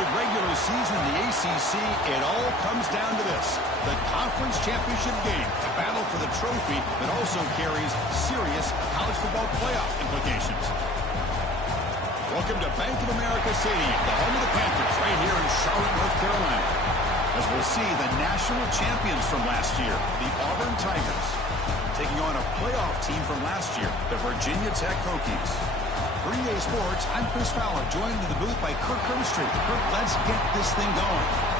competitive regular season in the ACC, it all comes down to this: the conference championship game, a battle for the trophy that also carries serious college football playoff implications. Welcome to Bank of America Stadium, the home of the Panthers, right here in Charlotte, North Carolina. As we'll see the national champions from last year, the Auburn Tigers, taking on a playoff team from last year, the Virginia Tech Hokies. For EA Sports, I'm Chris Fowler, joined in the booth by Kirk Herbstreit. Kirk, let's get this thing going.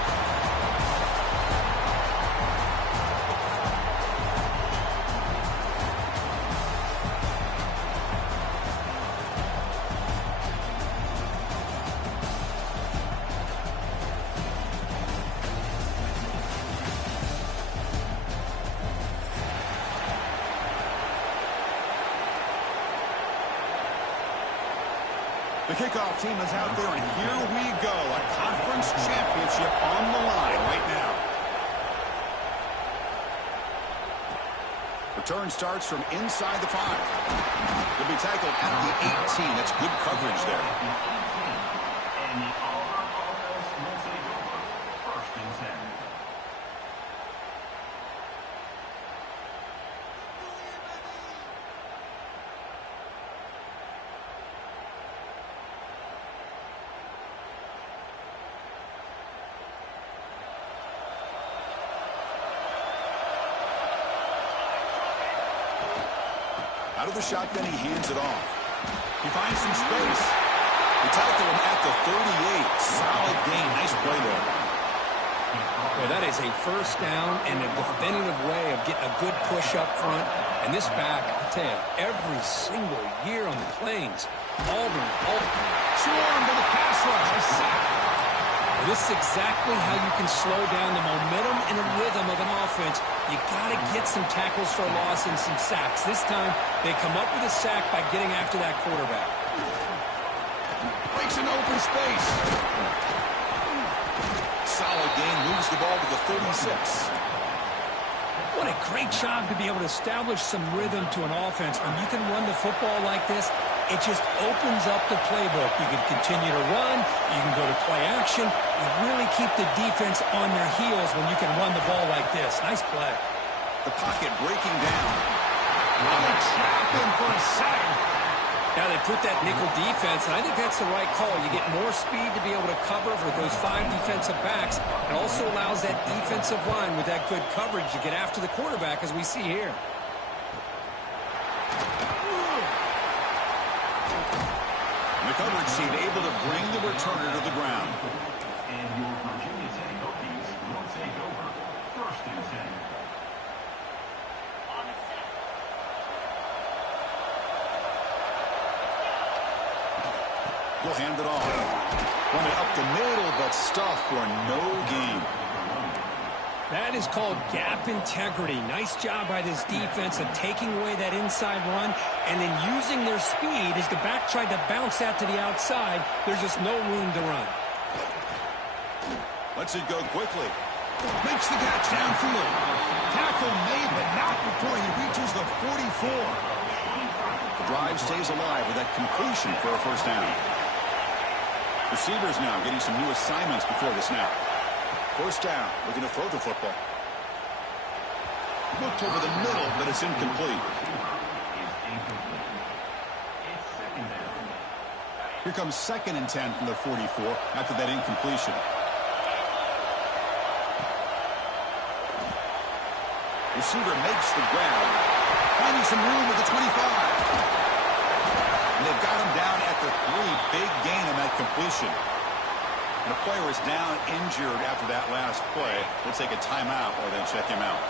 The kickoff team is out there, and here we go. A conference championship on the line right now. Return starts from inside the 5. He'll be tackled at the 18. That's good coverage there. And the Auburn offense will take over. 1st and 10. Out of the shotgun, he hands it off. He finds some space. He tackled him at the 38. Solid gain. Nice play there. Well, that is a first down and a definitive way of getting a good push up front. And this back, I tell you, every single year on the Plains, Auburn, Swarmed to the pass rush. A sack. This is exactly how you can slow down the momentum and the rhythm of an offense. You got to get some tackles for loss and some sacks. This time, they come up with a sack by getting after that quarterback. Breaks an open space. Solid gain, moves the ball to the 36. What a great job to be able to establish some rhythm to an offense. When you can run the football like this, it just opens up the playbook. You can continue to run. You can go to play action. You really keep the defense on their heels when you can run the ball like this. Nice play. The pocket breaking down. Now they trap him for a sack. Now they put that nickel defense, and I think that's the right call. You get more speed to be able to cover for those 5 defensive backs. It also allows that defensive line with that good coverage to get after the quarterback, as we see here. The coverage team able to bring the returner to the ground. And your Virginia Tech Hokies will take over. 1st and 10. He'll hand it off. Running up the middle, but stuffed for no gain. That is called gap integrity. Nice job by this defense of taking away that inside run and then using their speed as the back tried to bounce that to the outside. There's just no room to run. Lets it go quickly. Makes the catch downfield. Tackle made, but not before he reaches the 44. The drive stays alive with that completion for a first down. Receivers now getting some new assignments before the snap. First down, looking to throw the football. Looked over the middle, but it's incomplete. Here comes 2nd and 10 from the 44 after that incompletion. Receiver makes the grab, finding some room with the 25. And they've got him down at the 3. Big gain on that completion. And the player is down injured after that last play. We'll take a timeout or then check him out.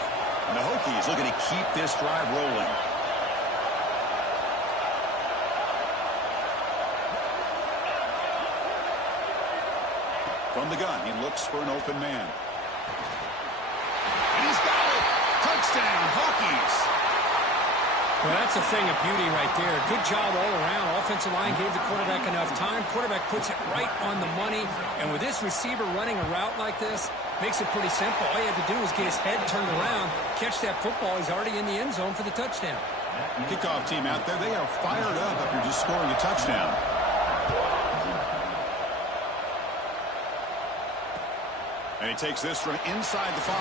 And the Hokies looking to keep this drive rolling. From the gun, he looks for an open man. And he's got it! Touchdown, Hokies! Well, that's a thing of beauty right there. Good job all around. Offensive line gave the quarterback enough time. Quarterback puts it right on the money. And with this receiver running a route like this, makes it pretty simple. All you have to do is get his head turned around, catch that football. He's already in the end zone for the touchdown. Kickoff team out there, they are fired up after just scoring a touchdown. And he takes this from inside the 5.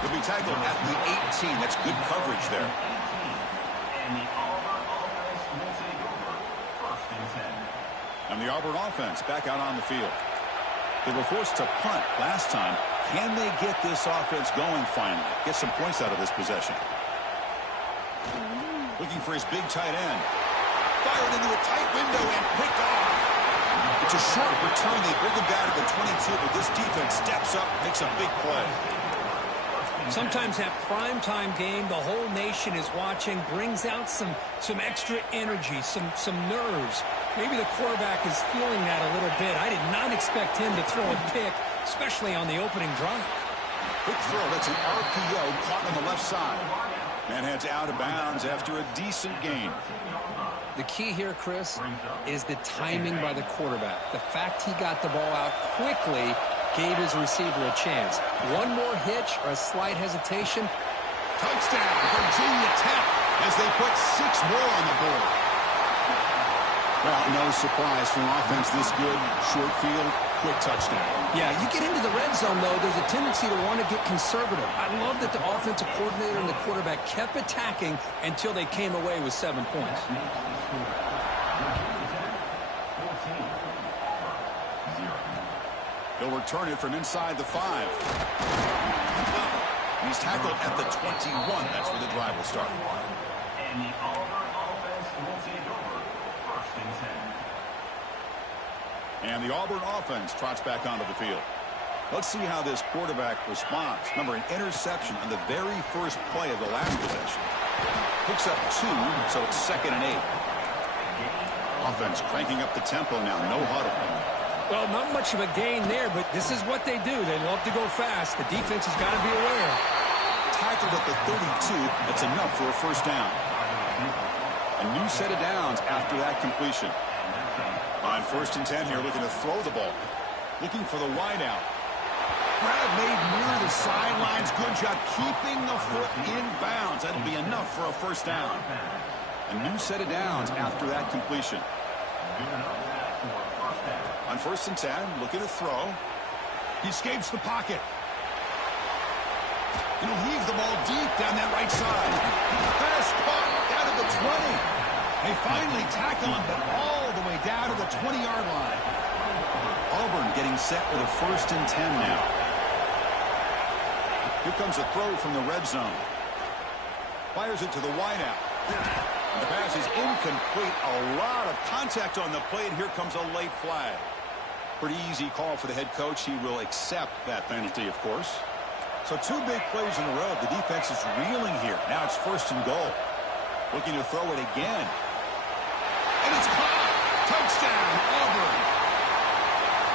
He'll be tackled at the 18. That's good coverage there. And the Auburn offense will take over 1st and 10. And the Auburn offense back out on the field. They were forced to punt last time. Can they get this offense going finally? Get some points out of this possession. Looking for his big tight end. Fired into a tight window and picked off. It's a short return. They bring him down to the 22, but this defense steps up, makes a big play. Sometimes that primetime game, the whole nation is watching, brings out some extra energy, some nerves. Maybe the quarterback is feeling that a little bit. I did not expect him to throw a pick, especially on the opening drive. Quick throw. That's an RPO caught on the left side. Man heads out of bounds after a decent gain. The key here, Chris, is the timing by the quarterback. The fact he got the ball out quickly gave his receiver a chance. One more hitch or a slight hesitation. Touchdown, Virginia Tech, as they put 6 more on the board. Well, no surprise for an offense this good. Short field, quick touchdown. Yeah, you get into the red zone, though, there's a tendency to want to get conservative. I love that the offensive coordinator and the quarterback kept attacking until they came away with 7 points. They'll return it from inside the 5. He's tackled at the 21. That's where the drive will start. And the Auburn offense will take over 1st and 10. And the Auburn offense trots back onto the field. Let's see how this quarterback responds. Remember, an interception on the very first play of the last possession. Picks up 2, so it's 2nd and 8. Offense cranking up the tempo now. No huddle. Well, not much of a gain there, but this is what they do. They love to go fast. The defense has got to be aware. Tackled at the 32. That's enough for a first down. A new set of downs after that completion. On 1st and 10 here, looking to throw the ball. Looking for the wide out. Grab made near the sidelines. Good job keeping the foot in bounds. That'll be enough for a first down. A new set of downs after that completion. On 1st and 10, looking to throw. He escapes the pocket. He'll heave the ball deep down that right side. Pass caught down to the 20. They finally tackle him, but all the way down to the 20-yard line. Auburn getting set with a 1st and 10 now. Here comes a throw from the red zone. Fires it to the wideout. The pass is incomplete. A lot of contact on the play, and here comes a late flag. Pretty easy call for the head coach. He will accept that penalty, of course. So 2 big plays in a row. The defense is reeling here. Now it's 1st and goal. Looking to throw it again. And it's caught. Touchdown, Auburn.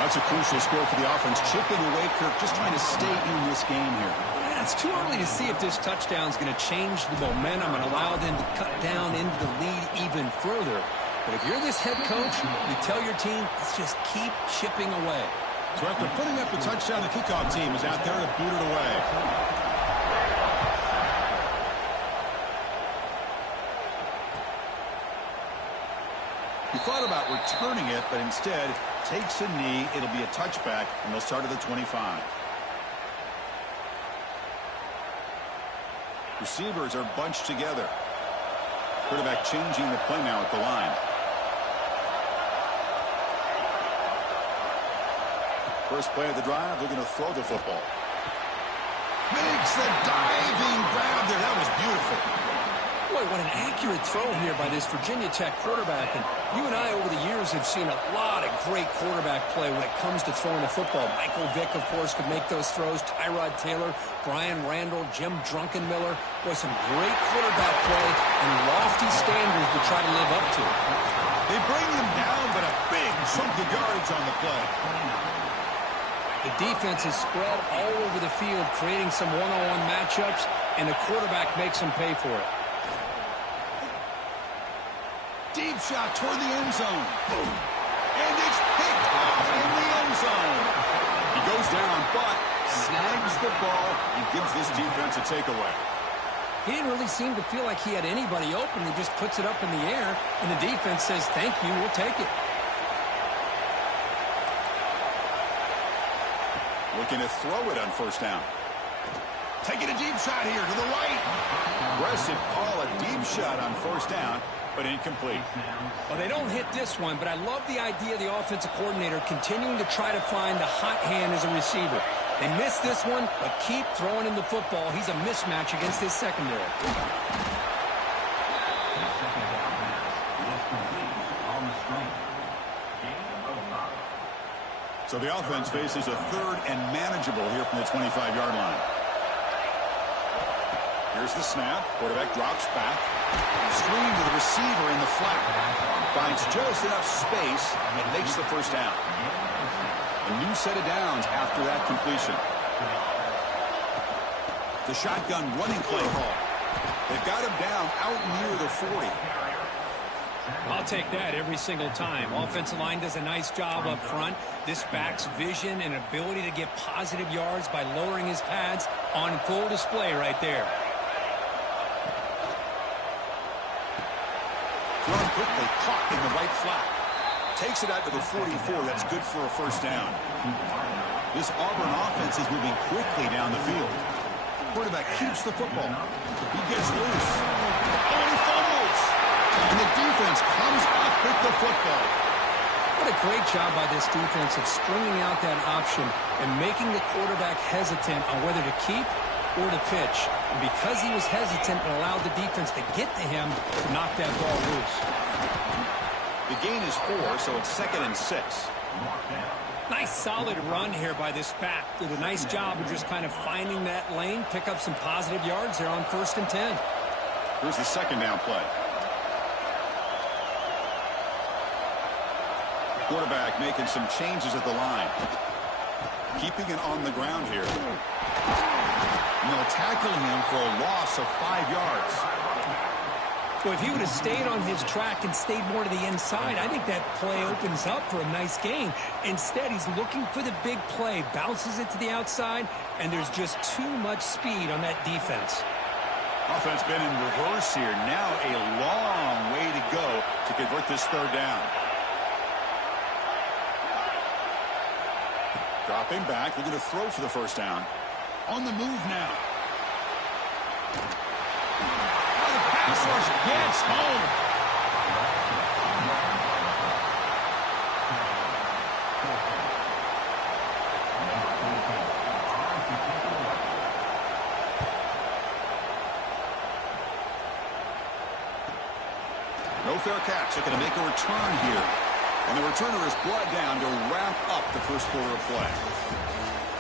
That's a crucial score for the offense. Chipping away, Kirk, just trying to stay in this game here. Yeah, it's too early to see if this touchdown is going to change the momentum and allow them to cut down into the lead even further. But if you're this head coach, you tell your team, let's just keep chipping away. So after putting up the touchdown, the kickoff team is out there to boot it away. He thought about returning it, but instead takes a knee. It'll be a touchback, and they'll start at the 25. Receivers are bunched together. Quarterback changing the play now at the line. First play of the drive, they're going to throw the football. Makes the diving grab there. That was beautiful. Boy, what an accurate throw here by this Virginia Tech quarterback. And you and I, over the years, have seen a lot of great quarterback play when it comes to throwing the football. Michael Vick, of course, could make those throws. Tyrod Taylor, Brian Randall, Jim Druckenmiller. Boy, some great quarterback play and lofty standards to try to live up to. They bring them down, but a big chunk of yardage on the play. The defense is spread all over the field, creating some one-on-one matchups, and the quarterback makes them pay for it. Deep shot toward the end zone. Boom. And it's picked off in the end zone. He goes down, but snags the ball and gives this defense a takeaway. He didn't really seem to feel like he had anybody open. He just puts it up in the air, and the defense says, thank you, we'll take it. Looking to throw it on first down. Taking a deep shot here to the right. Aggressive call, a deep shot on first down, but incomplete. Well, they don't hit this one, but I love the idea of the offensive coordinator continuing to try to find the hot hand as a receiver. They missed this one, but keep throwing him the football. He's a mismatch against his secondary. So the offense faces a third and manageable here from the 25-yard line. Here's the snap. Quarterback drops back. Screen to the receiver in the flat. Finds just enough space and makes the first down. A new set of downs after that completion. The shotgun running play call. They've got him down out near the 40. I'll take that every single time. Offensive line does a nice job up front. This back's vision and ability to get positive yards by lowering his pads on full display right there. Run quickly, caught in the right flat. Takes it out to the 44. That's good for a first down. This Auburn offense is moving quickly down the field. Quarterback keeps the football. He gets loose. Oh, he fumbles. And the defense comes up with the football. What a great job by this defense of stringing out that option and making the quarterback hesitant on whether to keep or to pitch. And because he was hesitant, it allowed the defense to get to him to knock that ball loose. The gain is 4, so it's 2nd and 6. Nice solid run here by this back. Did a nice job of just kind of finding that lane, pick up some positive yards there on 1st and 10. Here's the second down play. Quarterback making some changes at the line. Keeping it on the ground here. And they'll tackle him for a loss of 5 yards. Well, if he would have stayed on his track and stayed more to the inside, I think that play opens up for a nice gain. Instead, he's looking for the big play, bounces it to the outside, and there's just too much speed on that defense. Offense been in reverse here. Now a long way to go to convert this third down. Dropping back, looking to throw for the first down. On the move now. The pass rush gets home. No fair catch. They're going to make a return here. And the returner is brought down to wrap up the first quarter of play.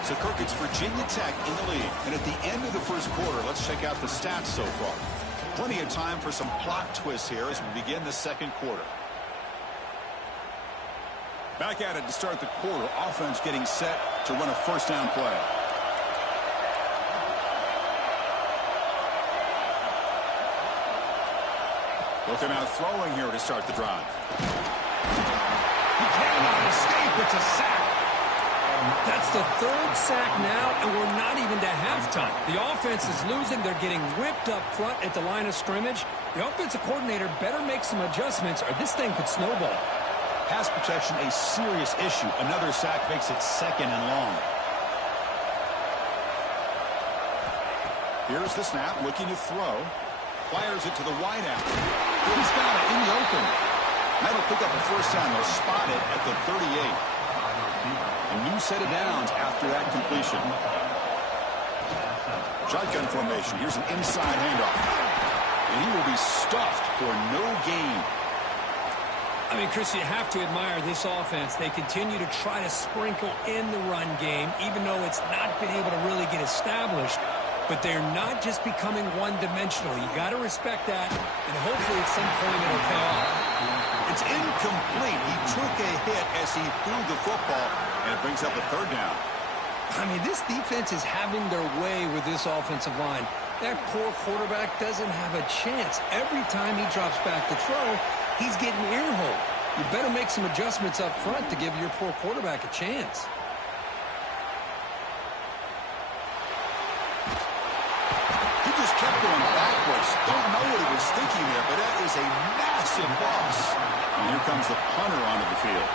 So, Kirk, it's Virginia Tech in the lead. And at the end of the first quarter, let's check out the stats so far. Plenty of time for some plot twists here as we begin the second quarter. Back at it to start the quarter. Offense getting set to run a first down play. Looking out throwing here to start the drive. He cannot escape. It's a sack. That's the 3rd sack now, and we're not even to halftime. The offense is losing. They're getting whipped up front at the line of scrimmage. The offensive coordinator better make some adjustments, or this thing could snowball. Pass protection a serious issue. Another sack makes it 2nd and long. Here's the snap, looking to throw. Fires it to the wideout. He's got it in the open. That'll pick up a first down. They'll spot it at the 38. A new set of downs after that completion. Shotgun formation. Here's an inside handoff. And he will be stuffed for no gain. I mean, Chris, you have to admire this offense. They continue to try to sprinkle in the run game, even though it's not been able to really get established. But they're not just becoming one-dimensional. You got to respect that, and hopefully at some point it'll pay off. It's incomplete. He took a hit as he threw the football, and it brings up a third down. I mean, this defense is having their way with this offensive line. That poor quarterback doesn't have a chance. Every time he drops back to throw, he's getting ear-holed. You better make some adjustments up front to give your poor quarterback a chance. He just kept going backwards. Don't know what he was thinking there, but that is a massive loss. And here comes the punter onto the field.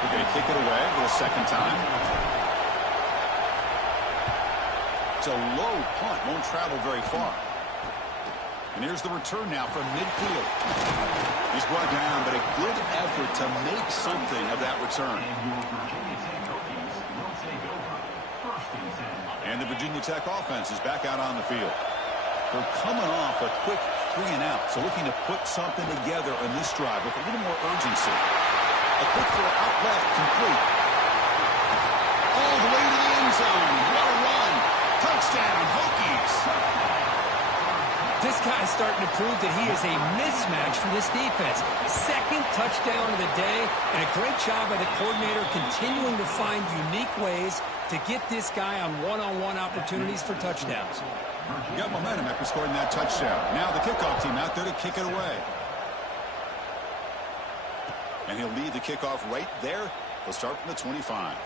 They're going to kick it away for the second time. It's a low punt. Won't travel very far. And here's the return now from midfield. He's brought down, but a good effort to make something of that return. And the Virginia Tech offense is back out on the field. They're coming off a quick 3 and out, so looking to put something together on this drive with a little more urgency. A quick throw out left, complete. All the way to the end zone. What a run. Touchdown, Hokies. This guy's starting to prove that he is a mismatch for this defense. Second touchdown of the day, and a great job by the coordinator continuing to find unique ways to get this guy on one-on-one opportunities for touchdowns. You got momentum after scoring that touchdown. Now the kickoff team out there to kick it away. And he'll lead the kickoff right there. He'll start from the 25.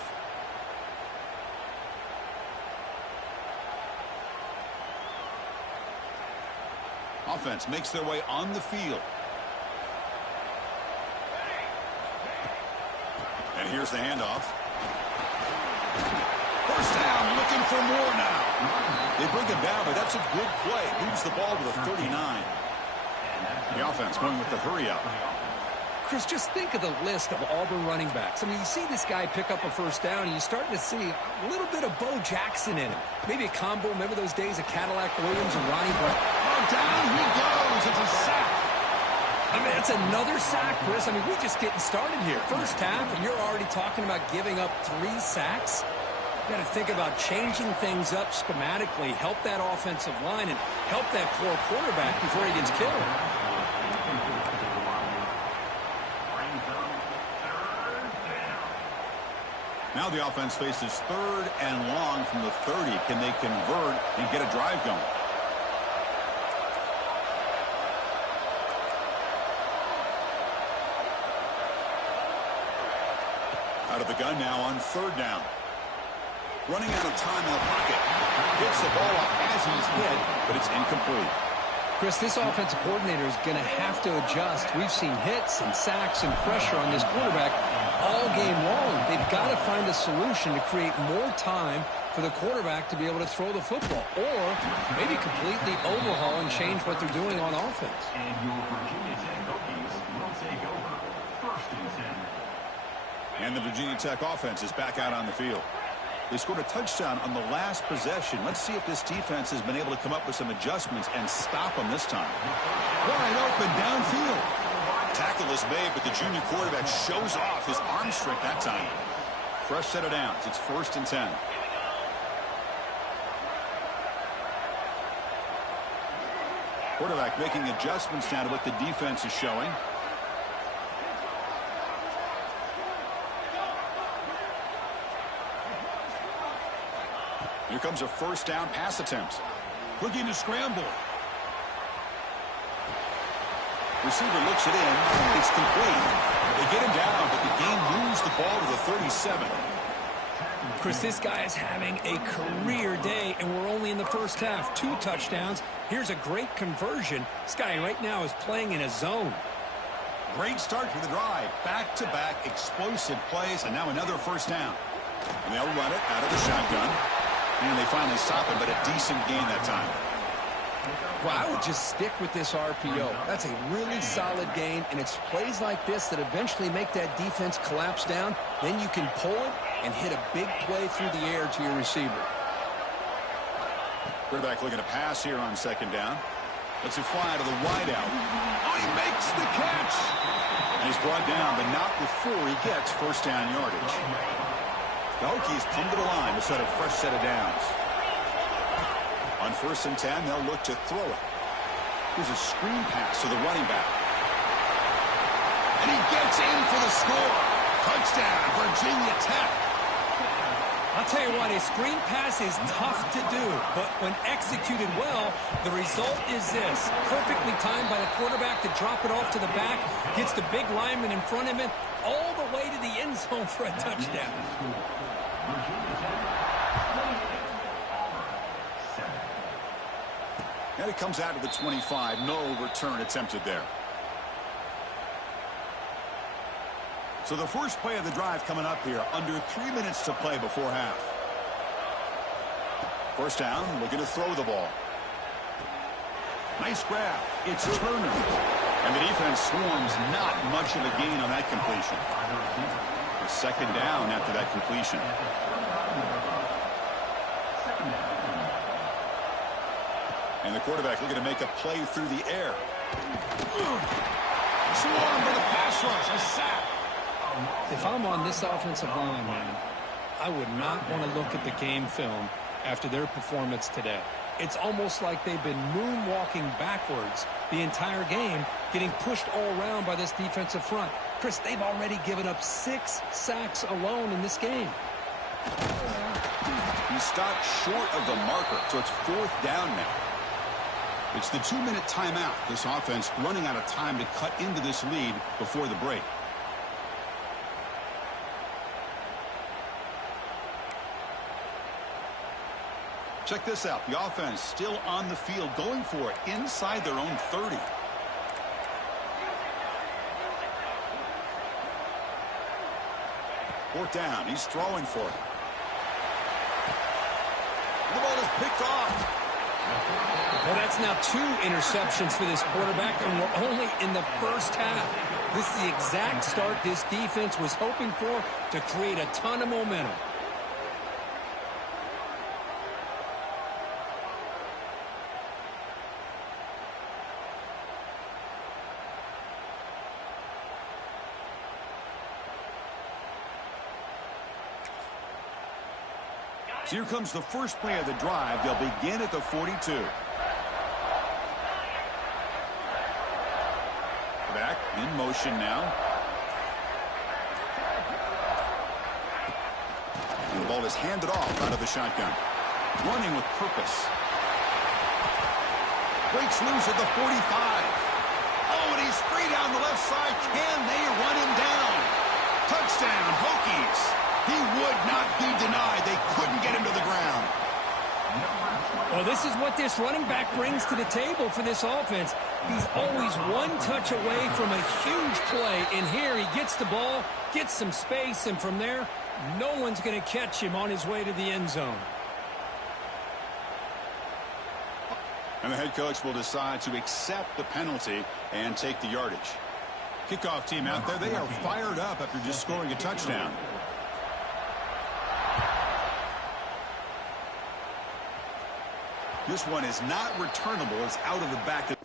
Offense makes their way on the field. And here's the handoff. First down, looking for more now. They bring him down, but that's a good play. Moves the ball to the 39. The offense going with the hurry up. Chris, just think of the list of Auburn running backs. I mean, you see this guy pick up a first down, and you're starting to see a little bit of Bo Jackson in him. Maybe a combo. Remember those days of Cadillac Williams and Ronnie Brown? Oh, down he goes. It's a sack. I mean, that's another sack, Chris. I mean, we're just getting started here. First half, and you're already talking about giving up 3 sacks. You got to think about changing things up schematically, help that offensive line, and help that poor quarterback before he gets killed. Now the offense faces 3rd and long from the 30. Can they convert and get a drive going? Out of the gun now on 3rd down. Running out of time in the pocket. Gets the ball off as he's hit, but it's incomplete. Chris, this offensive coordinator is going to have to adjust. We've seen hits and sacks and pressure on this quarterback all game long. They've got to find a solution to create more time for the quarterback to be able to throw the football, or maybe completely overhaul and change what they're doing on offense. And your Virginia Tech Hokies will take over 1st and 10. And the Virginia Tech offense is back out on the field. They scored a touchdown on the last possession. Let's see if this defense has been able to come up with some adjustments and stop them this time. Wide open downfield. Tackle is made, but the junior quarterback shows off his arm strength that time. Fresh set of downs. It's 1st and 10. Quarterback making adjustments now to what the defense is showing. Here comes a 1st down pass attempt. Looking to scramble. Receiver looks it in. It's complete. They get him down, but the game moves the ball to the 37. Chris, this guy is having a career day, and we're only in the first half. 2 touchdowns. Here's a great conversion. This guy right now is playing in a zone. Great start to the drive. Back-to-back explosive plays, and now another 1st down. And they'll run it out of the shotgun. And they finally stop him, but a decent gain that time. Well, I would just stick with this RPO. That's a really solid gain, and it's plays like this that eventually make that defense collapse down. Then you can pull it and hit a big play through the air to your receiver. Quarterback looking to pass here on 2nd down. Lets it fly to the wideout. Oh, he makes the catch! And he's brought down, but not before he gets 1st down yardage. The Hokies come to the line to set a fresh set of downs. On 1st and 10, they'll look to throw it. Here's a screen pass to the running back. And he gets in for the score. Touchdown, Virginia Tech. I'll tell you what, a screen pass is tough to do, but when executed well, the result is this. Perfectly timed by the quarterback to drop it off to the back, gets the big lineman in front of him, all the way to the end zone for a touchdown. And it comes out to the 25. No return attempted there. So the first play of the drive coming up here. Under 3 minutes to play before half. First down, looking to throw the ball. Nice grab. It's Turner. And the defense swarms, not much of a gain on that completion. A second down after that completion. And the quarterback looking to make a play through the air. Swarm for the pass rush. A sack. If I'm on this offensive line, man, I would not want to look at the game film after their performance today. It's almost like they've been moonwalking backwards the entire game, getting pushed all around by this defensive front. Chris, they've already given up 6 sacks alone in this game. He stopped short of the marker, so it's 4th down now. It's the 2-minute timeout. This offense running out of time to cut into this lead before the break. Check this out. The offense still on the field, going for it inside their own 30. Fourth down. He's throwing for it. The ball is picked off. Well, that's now 2 interceptions for this quarterback, and we're only in the first half. This is the exact start this defense was hoping for to create a ton of momentum. So here comes the first play of the drive. They'll begin at the 42. Back in motion now. And the ball is handed off out of the shotgun. Running with purpose. Breaks loose at the 45. Oh, and he's free down the left side. Can they run him down? Touchdown, Hokies. He would not be denied. They couldn't get him to the ground. Well, this is what this running back brings to the table for this offense. He's always one touch away from a huge play. And here he gets the ball, gets some space, and from there, no one's going to catch him on his way to the end zone. And the head coach will decide to accept the penalty and take the yardage. Kickoff team out there, they are fired up after just scoring a touchdown. This one is not returnable. It's out of the back of